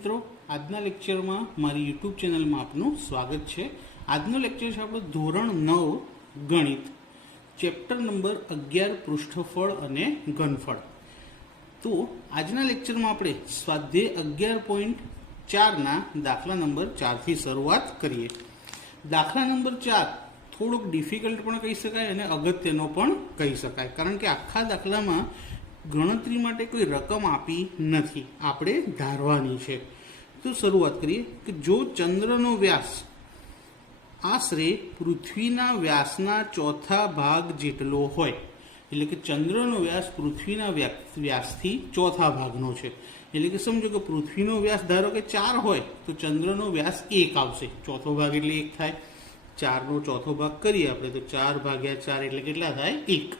મિત્રો, આજના લેક્ચરમાં મારી યુટ્યુબ ચેનલમાં આપનું સ્વાગત છે। આજનો લેક્ચર છે આપણો ધોરણ 9 ગણિત, ચેપ્ટર નંબર 11 પૃષ્ઠફળ અને ઘનફળ। તો આજના લેક્ચરમાં આપણે સ્વાધ્યાય 11.4 ના દાખલા નંબર 4 થી શરૂઆત કરીએ। દાખલા નંબર 4 થોડોક ડિફિકલ્ટ પણ કહી શકાય અને અગત્યનો પણ કહી શકાય, કારણ કે આખા દાખલામાં ગણતરી માટે કોઈ રકમ આપી નથી, આપણે ધારવાની છે। તો શરૂઆત કરીએ કે જો ચંદ્રનો વ્યાસ આશરે પૃથ્વીના વ્યાસના ચોથા ભાગ જેટલો હોય, એટલે કે ચંદ્રનો વ્યાસ પૃથ્વીના વ્યાસથી ચોથા ભાગનો છે, એટલે કે સમજો કે પૃથ્વીનો વ્યાસ ધારો કે 4 હોય તો ચંદ્રનો વ્યાસ 1 આવશે, ચોથો ભાગ એટલે 1 થાય। 4 નો ચોથો ભાગ કરીએ આપણે તો 4 ભાગ્યા 4 એટલે કેટલા થાય? 1।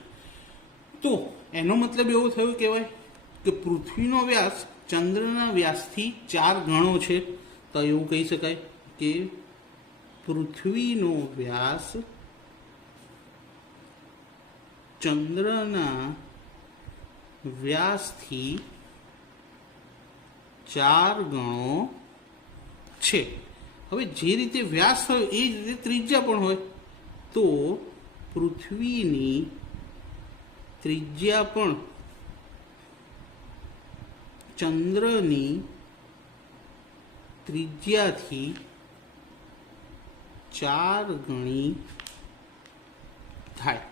તો એનો મતલબ એવો થયો કહેવાય કે પૃથ્વીનો વ્યાસ ચંદ્રના વ્યાસથી 4 ગણો છે। તો એવું કહી શકાય કે પૃથ્વીનો વ્યાસ ચંદ્રના વ્યાસથી 4 ગણો છે। હવે જે રીતે વ્યાસ હોય એ જ રીતે ત્રિજ્યા પણ હોય, તો પૃથ્વીની ત્રિજ્યા પણ ચંદ્રની ત્રિજ્યાથી 4 ગણી થાય।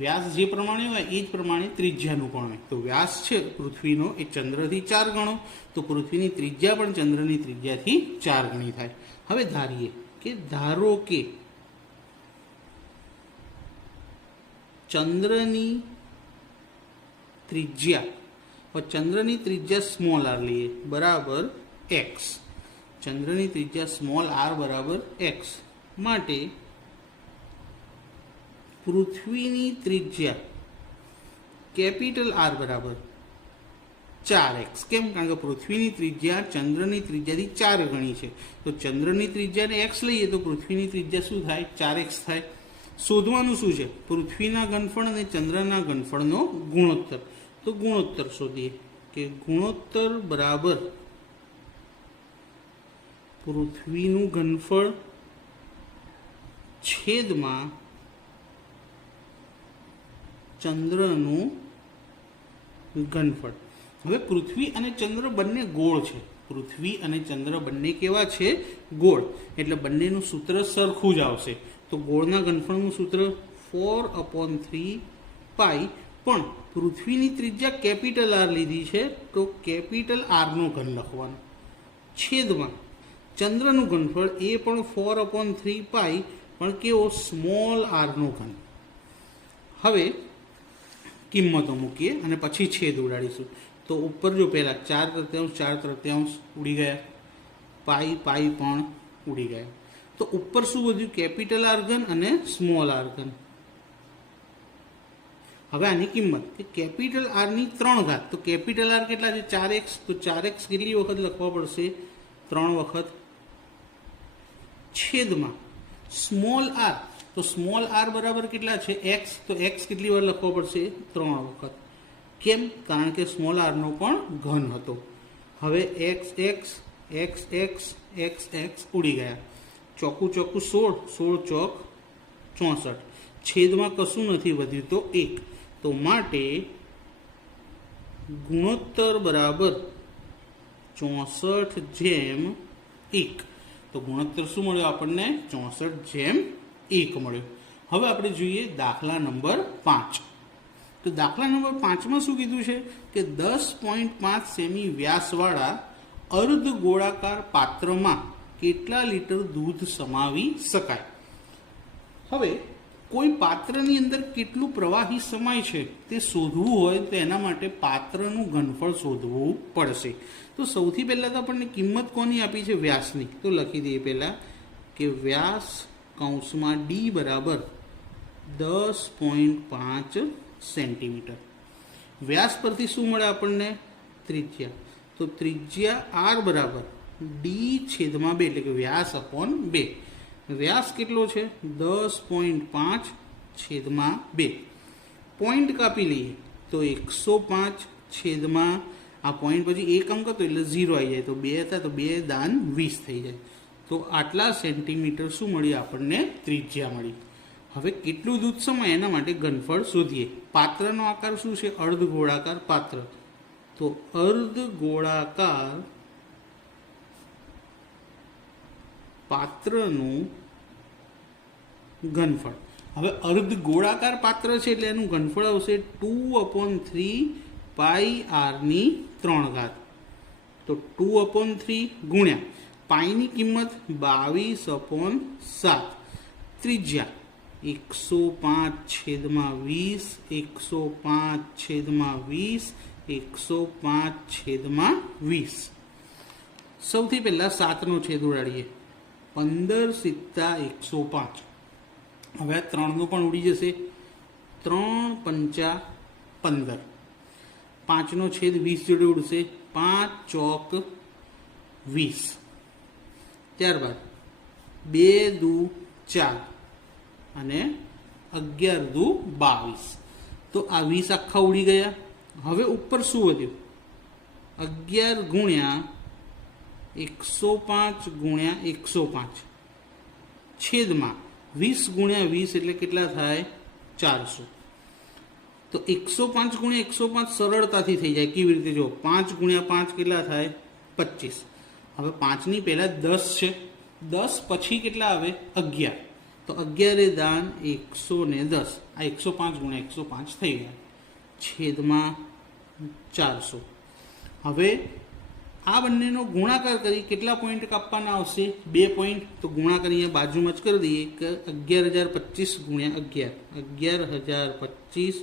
વ્યાસ જે પ્રમાણે હોય એ જ પ્રમાણે ત્રિજ્યાનું પણ હોય। તો વ્યાસ છે પૃથ્વીનો એ ચંદ્રથી 4 ગણો, તો પૃથ્વીની ત્રિજ્યા પણ ચંદ્રની ત્રિજ્યાથી 4 ગણી થાય। હવે ધારીએ કે ધારો કે ચંદ્રની ત્રિજ્યા, ચંદ્રની ત્રિજ્યા સ્મોલ આર લઈએ બરાબર એક્સ, ચંદ્રની ત્રિજ્યા સ્મોલ આર બરાબર એક્સ માટે પૃથ્વીની ત્રિજ્યા કેપિટલ આર બરાબર 4x। કેમ? કારણ કે પૃથ્વીની ત્રિજ્યા ચંદ્રની ત્રિજ્યાથી 4 ગણી છે, તો ચંદ્રની ત્રિજ્યાને x લઈએ તો પૃથ્વીની ત્રિજ્યા શું થાય? 4x થાય। શોધવાનું શું છે? પૃથ્વીના ઘનફળ અને ચંદ્રના ઘનફળનો ગુણોત્તર। તો ગુણોત્તર શોધીએ કે ગુણોત્તર બરાબર પૃથ્વીનું ઘનફળ છેદમાં ચંદ્રનું ઘનફળ। હવે પૃથ્વી અને ચંદ્ર બંને ગોળ છે, પૃથ્વી અને ચંદ્ર બંને કેવા છે? ગોળ, એટલે બંનેનું સૂત્ર સરખું જ આવશે। તો ગોળના ઘનફળનું સૂત્ર 4/3 પાઈ, પણ પૃથ્વીની ત્રિજ્યા કેપિટલ આર લીધી છે તો કેપિટલ આરનો ઘન લખવાનો, છેદમાં ચંદ્રનું ઘનફળ એ પણ 4/3 પાઈ, પણ કેવો? સ્મોલ આરનો ઘન। હવે કિંમતો મૂકીએ અને પછી છેદ ઉડાડીશું। તો ઉપર જો પહેલા 4/3 ઉડી ગયા, પાઈ પણ ઉડી ગયા, તો ઉપર શું વધ્યું? કેપિટલ આર ઘન અને સ્મોલ આર ઘન। હવે આની કિંમત કે કેપિટલ આરની 3 ઘાત, તો કેપિટલ આર કેટલા છે? 4x, તો 4x કેટલી વખત લખવા પડશે? 3 વખત, છેદમાં સ્મોલ આર, તો સ્મોલ આર બરાબર કેટલા છે? x, તો x કેટલી વાર લખવો પડશે? 3 વખત। કેમ? કારણ કે સ્મોલ આરનો પણ ઘન હતો। હવે x ઉડી ગયા, ચોકું 16 ચોક 64, છેદમાં કશું નથી વધ્યું તો 1, તો માટે ગુણોત્તર બરાબર 64/1। તો ગુણોત્તર શું મળ્યો આપણને? 64/1 મળ્યો। હવે આપણે જોઈએ દાખલા નંબર 5। તો દાખલા નંબર 5માં શું કીધું છે કે 10.5 સેમી વ્યાસવાળા અર્ધ ગોળાકાર પાત્રમાં કેટલા લીટર દૂધ સમાવી શકાય? હવે કોઈ પાત્રની અંદર કેટલું પ્રવાહી સમાય છે તે શોધવું હોય તો એના માટે પાત્રનું ઘનફળ શોધવું પડશે। તો સૌથી પહેલાં તો આપણને કિંમત કોની આપી છે? વ્યાસની। તો લખી દઈએ પહેલાં કે વ્યાસ કૌંસમાં d બરાબર 10.5 સેન્ટીમીટર। વ્યાસ પરથી શું મળે આપણને? ત્રિજ્યા। તો ત્રિજ્યા r બરાબર d/2, એટલે કે વ્યાસ/2। વ્યાસ કેટલો છે? 10.5/2। પોઈન્ટ કાપી લઈએ તો 105/2 આ પોઈન્ટ પછી 1 અંક હતો એટલે 0 આવી જાય, તો 2 હતા તો 2 દાન 20 થઈ જાય. તો આટલા સેન્ટીમીટર શું મળ્યું આપણને? ત્રિજ્યા મળી. હવે કેટલું દૂધ સમાય એના માટે ઘનફળ શોધીએ. પાત્રનો આકાર શું છે? અર્ધ ગોળાકાર પાત્ર. તો અર્ધ ગોળાકાર પાત્રનું ઘનફળ. હવે અર્ધ ગોળાકાર પાત્ર છે એટલે એનું ઘનફળ આવશે 2/3 પાઈ r ની 3 ઘાત. તો 2/3 ગુણ્યા પાઈની કિંમત 22/7, ત્રિજ્યા 105/20, 105/20, 105/20. સૌથી પહેલા 7નો છેદ ઉડાડીએ. 15 × 105. હવે આ 3નું પણ ઉડી જશે. 3 × 5 = 15. 5નો છેદ 20 જોડે ઉડશે. 5 × 4 = 20. ત્યારબાદ 2 × 2 = 4 અને 11 × 2 = 22. તો આ 20 આખા ઉડી ગયા. હવે ઉપર શું વધ્યું? 11 ગુણ્યા 105 ગુણ્યા 105 છેદમાં 20 ગુણ્યા 20 એટલે કેટલા થાય? 400. તો 105 ગુણ્યા 105 સરળતાથી થઈ જાય. કેવી રીતે? જો 5 ગુણ્યા 5 કેટલા થાય? 25. હવે 5ની પહેલાં 10 છે, 10 પછી કેટલા આવે? 11. તો 11 દાન 110. આ 105 ગુણ્યા 105 થઈ ગયા છેદમાં 400. હવે આ બંનેનો ગુણાકાર કરી કેટલા પોઈન્ટ કાપવાના આવશે? 2 પોઈન્ટ. તો ગુણાકાર અહીંયા બાજુમાં જ કરી દઈએ કે 11025 ગુણ્યા 11, 11025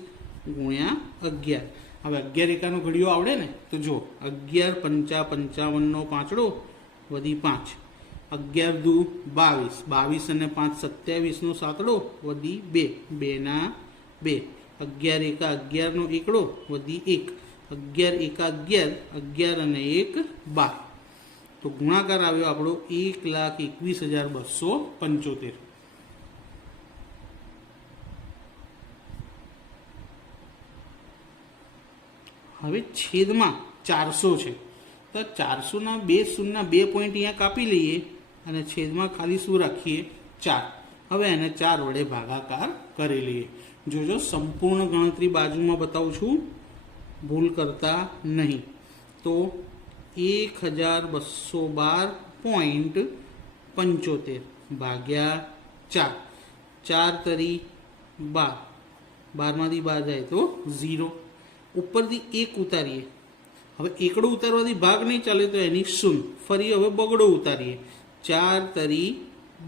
ગુણ્યા 11. હવે 11 એકાનો ઘડિયો આવડે ને? તો જો 11 × 5 = 55નો પાંચડો વધી 5, 11 × 2 = 22, 22 અને 5 = 27નો સાતડો વધી 2, 2 ના 2, 11 એકા 11નો એકડો વધી 1, 11 એકા 11, 11 અને 1 = 12. તો ગુણાકાર આવ્યો આપણો 1,21,275. હવે છેદમાં 400 છે, તો 400ના 2 શૂન્યના 2 પોઈન્ટ અહીંયા કાપી લઈએ અને છેદમાં ખાલી શું રાખીએ? 4. હવે એને 4 વડે ભાગાકાર કરી લઈએ. જોજો સંપૂર્ણ ગણતરી બાજુમાં બતાવું છું, ભૂલ કરતા નહીં. તો 1212.75 ભાગ્યા 4. 4 તરી 12, 12માંથી 12 જાય તો 0. ઉપરથી 1 ઉતારીએ. હવે એકડો ઉતારવાથી ભાગ નહીં ચાલે તો એની 0. ફરી હવે બગડો ઉતારીએ. 4 તરી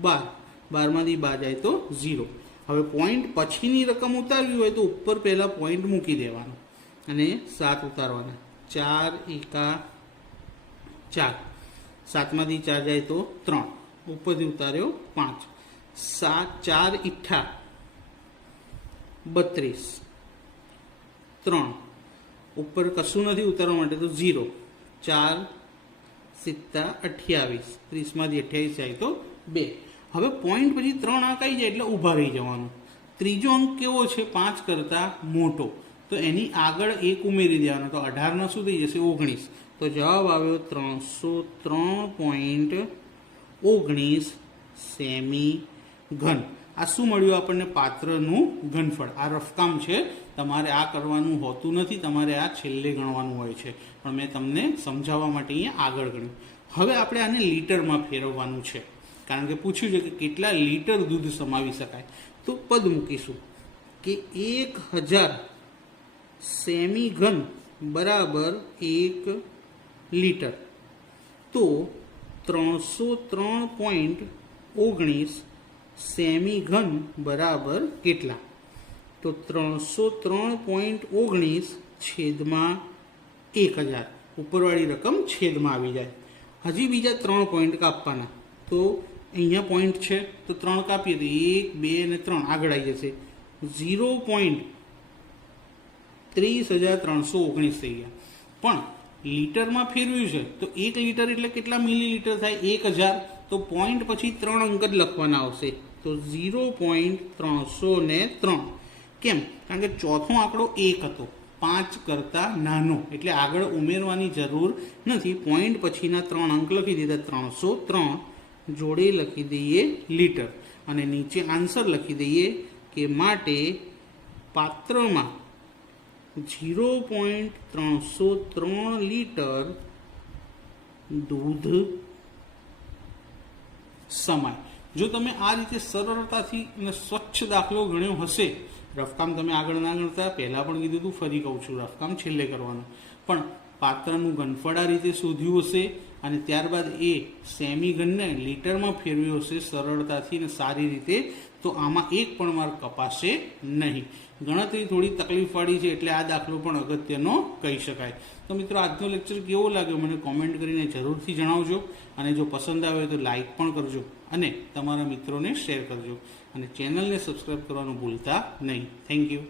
12, 12માંથી 12 જાય તો 0. હવે પોઈન્ટ પછીની રકમ ઉતારવી હોય તો ઉપર પહેલાં પોઈન્ટ મૂકી દેવાનો અને 7 ઉતારવાના. 4 એકા 4, 7માંથી 4 જાય તો 3, ઉપરથી ઉતાર્યો 5, 4 × 8 = 32, 3 ઉપર કશું નથી ઉતારવા માટે તો 0, 4 × 7 = 28, 30માંથી 28 જાય તો 2. હવે પોઈન્ટ પછી 3 અંક આવી જાય એટલે ઊભા રહી જવાનું. ત્રીજો અંક કેવો છે? 5 કરતાં મોટો, તો એની આગળ 1 ઉમેરી દેવાનો. તો 18નો શું થઈ જશે? 19. તો જવાબ આવ્યો 303.19 સેમી ઘન. આ શું મળ્યું આપણને? પાત્રનું ઘનફળ. આ રફકામ છે, તમારે આ કરવાનું હોતું નથી, તમારે આ છેલ્લે ગણવાનું હોય છે, પણ મેં તમને સમજાવવા માટે અહીંયા આગળ ગણ્યું. હવે આપણે આને લીટરમાં ફેરવવાનું છે, કારણ કે પૂછ્યું છે કે કેટલા લીટર દૂધ સમાવી શકાય. તો પદ મૂકીશું કે 1000 સેમી ઘન બરાબર 1 લીટર. તો 303.19 સેમી ઘન બરાબર કેટલા? તો 303.19 છેદમાં 1000. ઉપરવાળી રકમ છેદમાં આવી જાય. હજી બીજા 3 પોઈન્ટ કાપવાના. તો અહીંયા પોઈન્ટ છે તો 3 કાપીએ તો 1, 2 અને 3 આગળ આવી જશે. 0.30,319 થઈ ગયા. પણ લીટરમાં ફેરવ્યું છે તો 1 લીટર એટલે કેટલા મિલીલીટર થાય? 1000. તો પોઈન્ટ પછી 3 અંક જ લખવાના આવશે. તો 0.303. કેમ? કારણ કે ચોથો આંકડો 1 હતો, 5 કરતાં નાનો, એટલે આગળ ઉમેરવાની જરૂર નથી. પોઈન્ટ પછીના 3 અંક લખી દીધા, 303 જોડે લખી દઈએ લીટર, અને નીચે આન્સર લખી દઈએ કે માટે પાત્રમાં 0.303 લીટર દૂધ સમાય. જો તમે આ રીતે સરળતાથી અને સ્વચ્છ દાખલો ગણ્યો હશે, રફકામ તમે આગળ ના ગણતા, પહેલાં પણ કીધું હતું, ફરી કહું છું, રફકામ છેલ્લે કરવાનું, પણ પાત્રનું ઘનફળ આ રીતે શોધ્યું હશે અને ત્યારબાદ એ સેમી ઘનને લીટરમાં ફેરવ્યો હશે સરળતાથી અને સારી રીતે, તો આમાં એક પણ માર્ક કપાશે નહીં. ગણતરી થોડી તકલીફવાળી છે, એટલે આ દાખલો પણ અગત્યનો કહી શકાય. તો મિત્રો, આજનો લેક્ચર કેવો લાગ્યો મને કોમેન્ટ કરીને જરૂરથી જણાવજો, અને જો પસંદ આવે તો લાઈક પણ કરજો અને તમારા મિત્રોને શેર કરજો, અને ચેનલને સબસ્ક્રાઈબ કરવાનું ભૂલતા નહીં. Thank you.